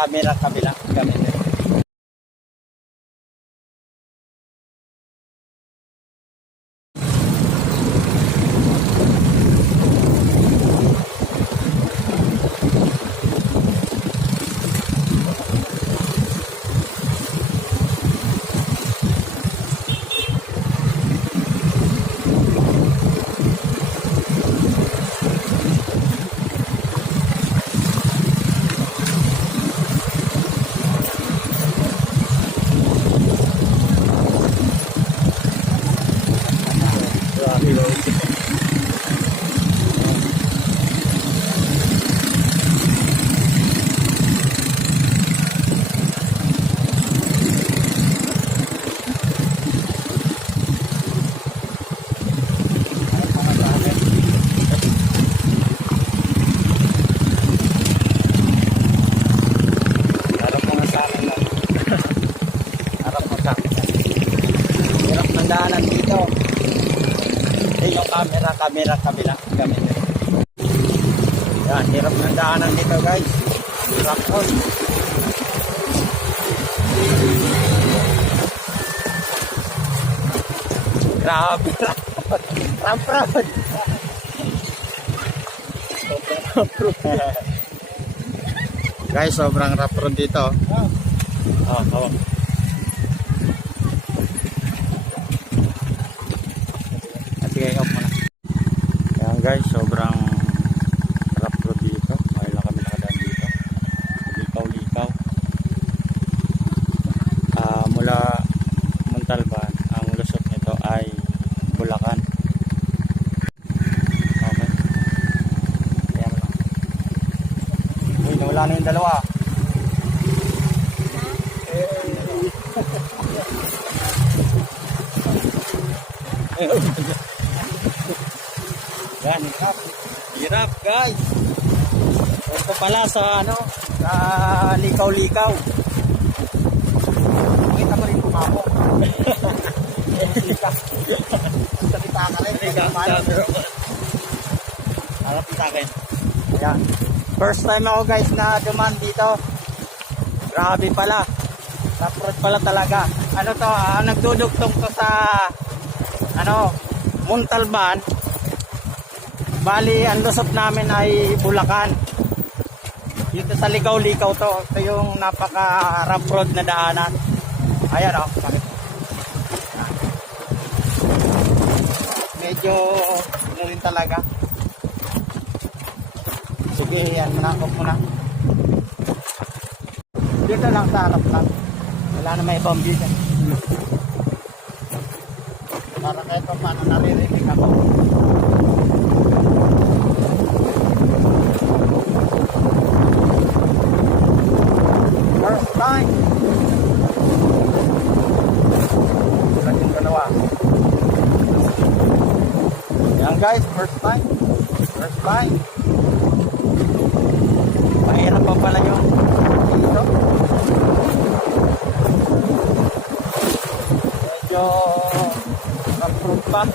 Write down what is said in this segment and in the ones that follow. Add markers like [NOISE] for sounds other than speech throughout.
camera, camera, camera, kabila, camera. Yan, hirap ng daanan dito guys. Hirap ko. Grabe, [LAUGHS] ramp road. Ramp road. guys, sobrang road dito. Oh, oh. At sige, off muna. Ayan guys, sobrang rough road dito. Mahal na kami nakadaan dito. Likaw-likaw. Ah, mula Montalban, ang lusot nito ay Bulacan. Okay. Ayan lang. Uy, nawala na yung dalawa. Yan, hirap. Hirap, guys. Ito pala sa ano, sa likaw-likaw. Kita mo rin kumako. Sa pitaka rin. Harap sa akin. Yan. First time ako guys na duman dito. Grabe pala. Rough pala talaga. Ano to, ah, nagdudugtong to sa ano, Montalban. Bali, ang lusot namin ay Bulacan. Dito sa Ligaw-Ligaw to. Ito yung napaka rough road na daanan. Ayan o. Oh? Medyo ano talaga. Sige, yan. Huwag muna. Dito lang sa harap lang. Wala na may ibang dyan. Para kahit pa paano naririnig ako. First time. Ulan yung dalawa. Yan guys, first time. First time. Mahirap pa pala yung dito. Medyo pa.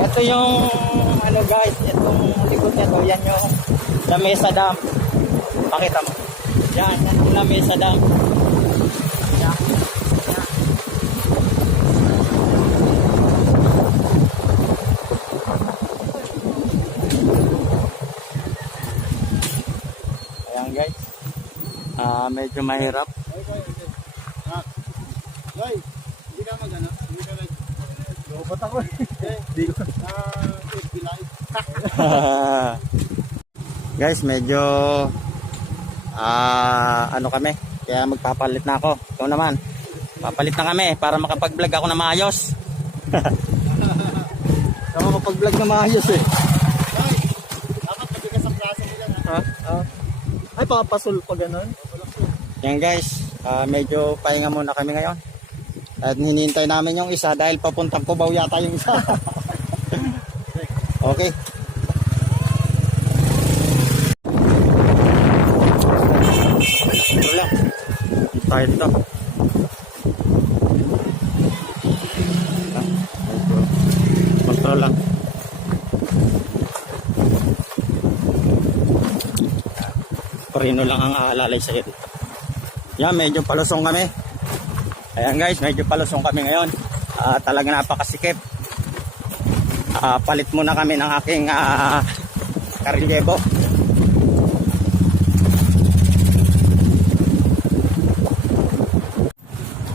Ito yung ano guys, itong likod nito, yan yung Lamesa Dam. Pakita mo. Yan, yan yung Lamesa Dam. Yan. Yan. Ayan guys. Ah, medyo mahirap. Hoy, hindi ka mag ano, hindi ka nag Lobot ako. Hindi ko [LAUGHS] guys, medyo ah ano kami. Kaya magpapalit na ako. Ikaw naman. Papalit na kami para makapag-vlog ako na maayos. [LAUGHS] Kaya makapag-vlog na maayos eh. Dapat mabigas ang klase nila. Ha? Ah. Ay, papasul pa ganun. Yan guys, ah, medyo pahinga muna kami ngayon. At hinihintay namin yung isa dahil papuntang Cubao yata yung isa. [LAUGHS] okay. Ito lang. Tayo dito. Control lang. Prino lang ang aalalay sa'yo dito. Yan, medyo palusong kami. Ayan guys, medyo palusong kami ngayon. Ah, talaga napakasikip. Ah, palit muna kami ng aking uh, karilyebo. [LAUGHS]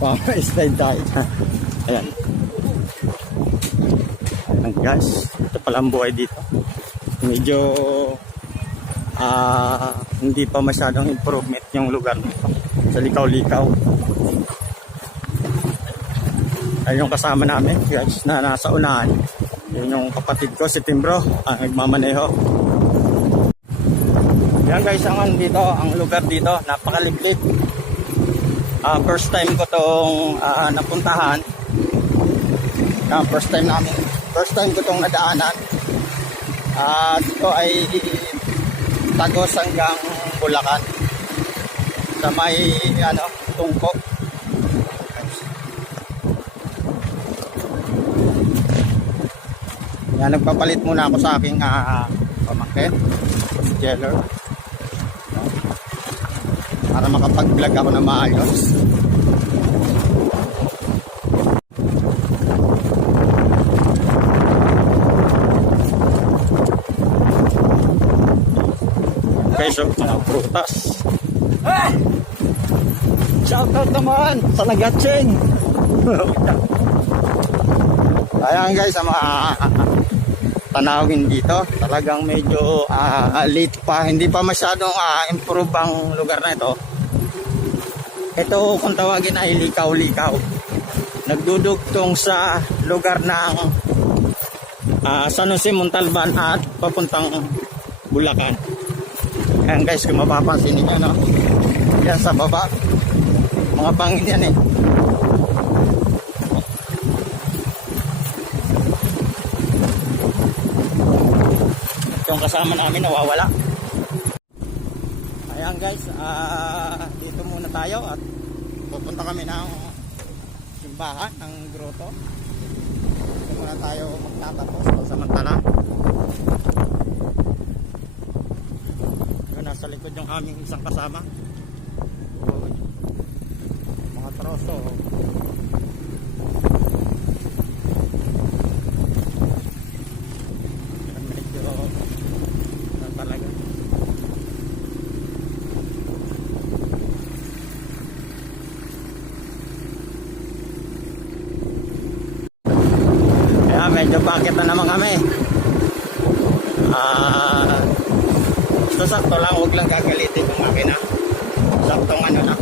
Pama-slide tayo. Ayan. Ayan guys, ito pala ang buhay dito. Medyo ah hindi pa masyadong improvement yung lugar nito. Sa likaw-likaw. Ayun yung kasama namin guys na nasa unahan. Yun yung kapatid ko si Timbro ang nagmamaneho. Yan guys ang ano dito, ang lugar dito, napakaliblib. Ah, first time ko tong ah, napuntahan. Ah, first time namin, first time ko tong nadaanan. Ah, ito ay Tagos hanggang Bulacan. Sa may ano, tungko. Yan, nagpapalit muna ako sa aking uh, pamangkin, Jeller. Para makapag-vlog ako na maayos. Okay, so mga prutas. Ah! Shoutout naman sa Nagatsing. [LAUGHS] Ayan guys, sa mga tanawin dito, talagang medyo ah, late pa, hindi pa masyadong ah, improve ang lugar na ito. Ito kung tawagin ay likaw-likaw. Nagdudugtong sa lugar ng ah, San Jose Montalban at papuntang Bulacan. Ayan guys, kung mapapansin niyo, no? Yan sa baba. Mga bangin yan eh. Yung kasama namin nawawala. Ayan guys, ah dito muna tayo at pupunta kami ng simbahan ng grotto. Dito muna tayo magtatapos pansamantala. Yun, nasa likod yung aming isang kasama. Mga troso. Yan, medyo ano talaga. Kaya medyo bakit na naman kami. Ah, basta sakto lang, huwag lang gagalitin yung makina. Saktong ano lang.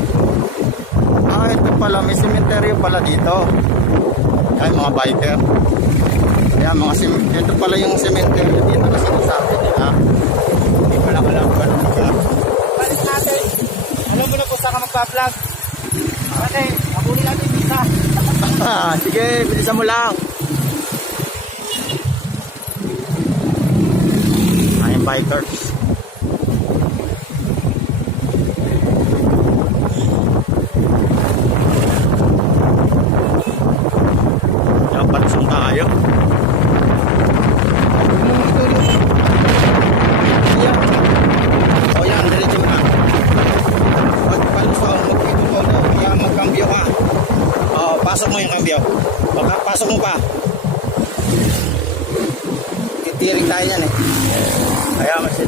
Ah, ito pala, may cemetery pala dito. Ay, mga biker. Kaya mga sim ito pala yung cemetery dito na sinasabi nila. Hindi ko lang alam kung anong lugar. Balik natin. Alam mo na kung saan ka magpa-vlog. Kasi, abulin natin visa. [LAUGHS] Ah, sige, bilisan mo lang. Ay, bikers. Yan, palusong tayo. Yan. O yan, diretso mo na. Pag palusong, magpito ko na. Yan, magkambyo ka. Oh, pasok mo yung kambyo. Baka pasok mo pa. Titiring tayo yan eh. Kaya kasi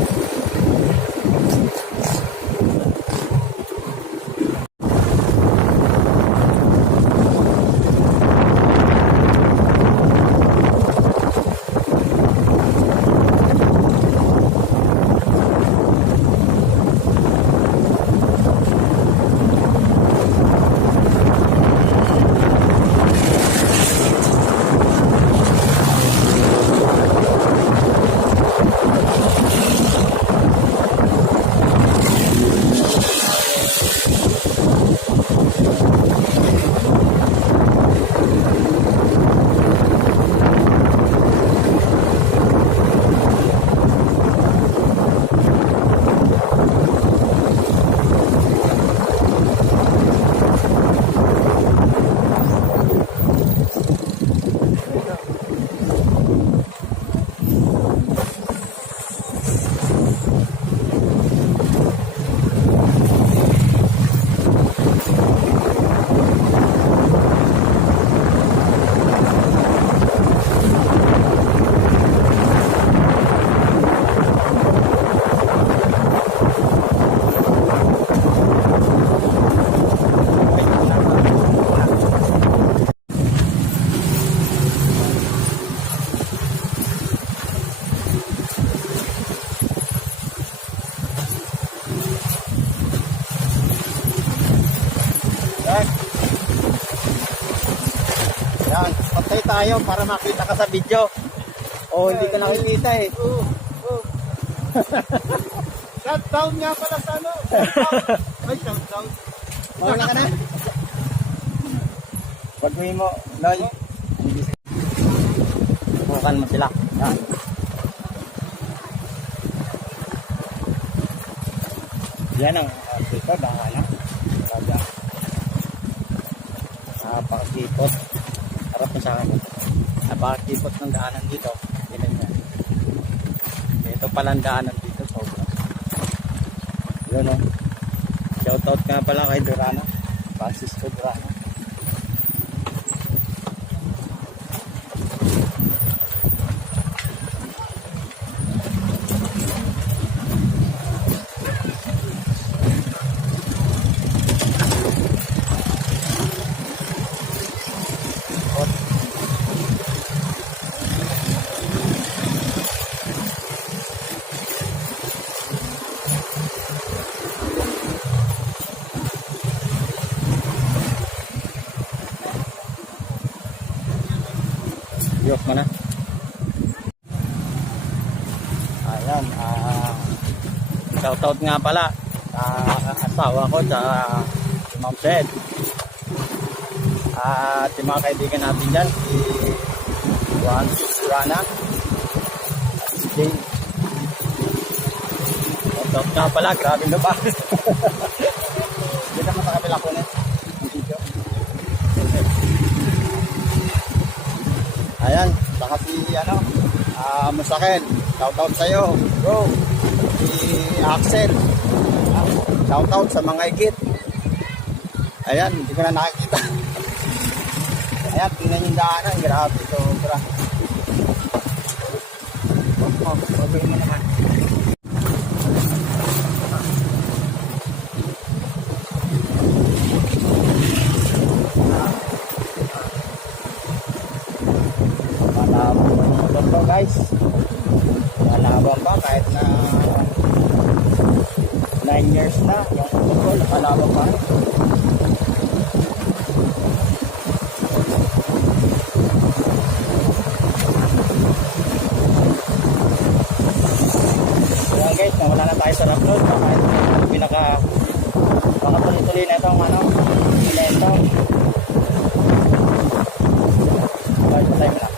tayo para makita ka sa video. O hindi ka nakikita eh. Oo. [LAUGHS] Oo. Shutdown nga pala sa ano. Shutdown. [LAUGHS] Ay, shutdown. Mawala ka na. Pagawin mo, Loy. Bukan mo sila. Yan. Yan ang uh, dito, baka na. Talaga. Napakakipot. Harap mo sa akin. Napakakipot ng daanan dito. Ganyan yan. Ito palang daanan dito. Sobra. Yun o. Shoutout nga pala kay Durana. Francisco Durana. Yok mo na. Ayan, ah shoutout nga pala sa asawa ko sa si Ma'am Sed. At yung mga kaibigan natin dyan, si Juan Rana at si Jane. Shoutout nga pala, grabe na ba? Dito sa kabila ko na. Ayan, saka si ano, ah Musaken, shout out sa'yo, bro. Axel, shout out sa mga igit. Ayan, hindi ko na nakikita. Ayan, tingnan yung daanan, grabe, sobra. Oh, okay mo naman. Malabang pa yung motor ko guys. Malabang pa kahit na 9 years na yung nakalabang pa. Ayan guys, nawala na tayo sa rough road. Yung pinaka baka tuloy-tuloy na itong ano, lento. Okay, patay mo na.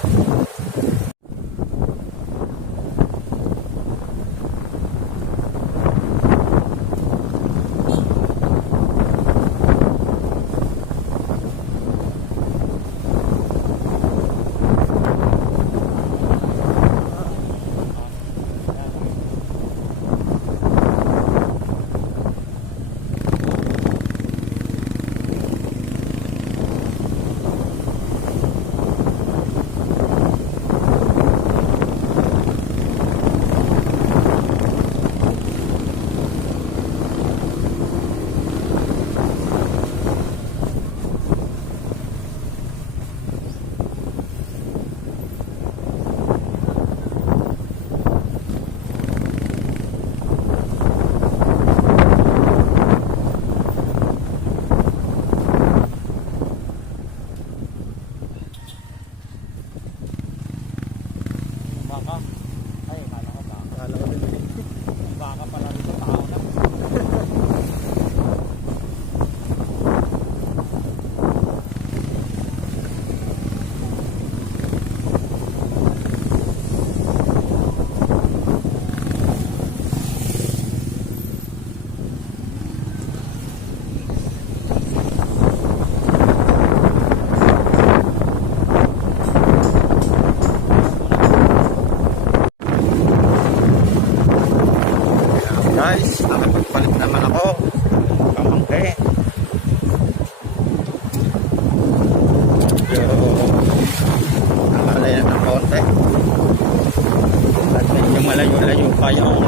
Malayo-layo pa yung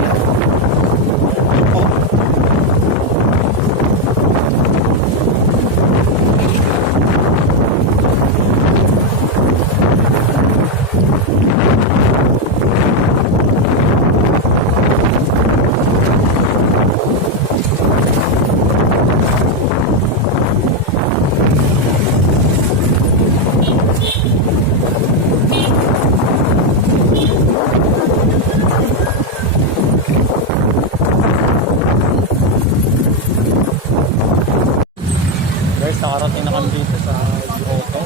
nakarating na kami dito sa Grotto.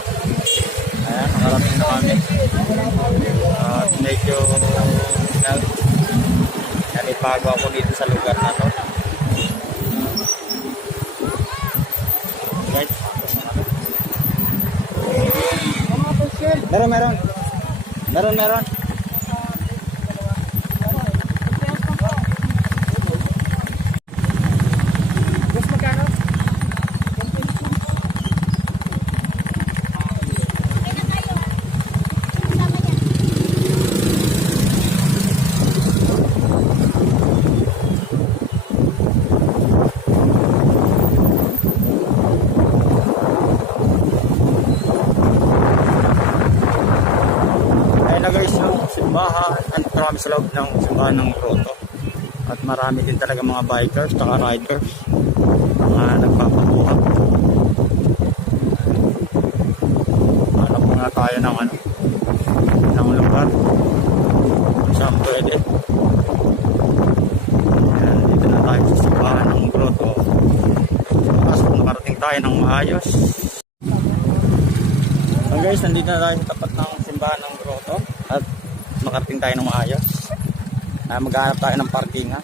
Ayan, nakarating na kami. At medyo nanipago ako dito sa lugar na to. Guys, meron, meron. Meron, meron. Marami sa loob ng simbahan ng Grotto. At marami din talaga mga bikers, tsaka riders, mga nagpapabuhat. Hanap muna tayo ng ano, ng lugar. Kung saan pwede. Ayan, dito na tayo sa simbahan ng Grotto. Tapos nakarating tayo ng maayos. So guys, nandito na tayo sa tapat ng simbahan ng grotto at makarating tayo ng maayos. Uh, maghanap tayo ng parkingan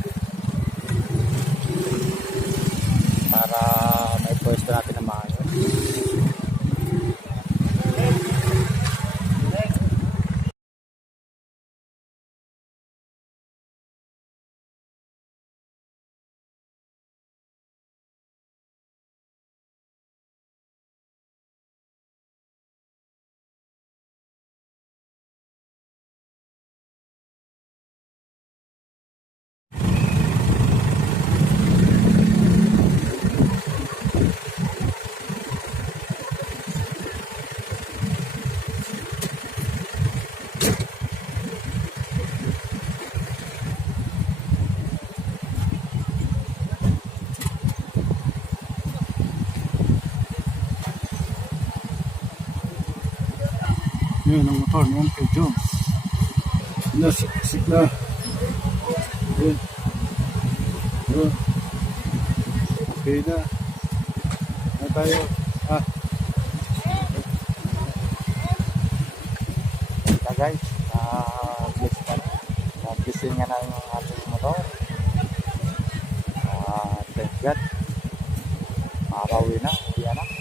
para may pwesto natin na Yun ang motor niyan kay Jones. Na, sik na. Yun. Yun. Okay na. Na tayo. Ah, So guys, uh, bless na. Nagising nga na yung ating motor. Uh, thank God. Marawi na.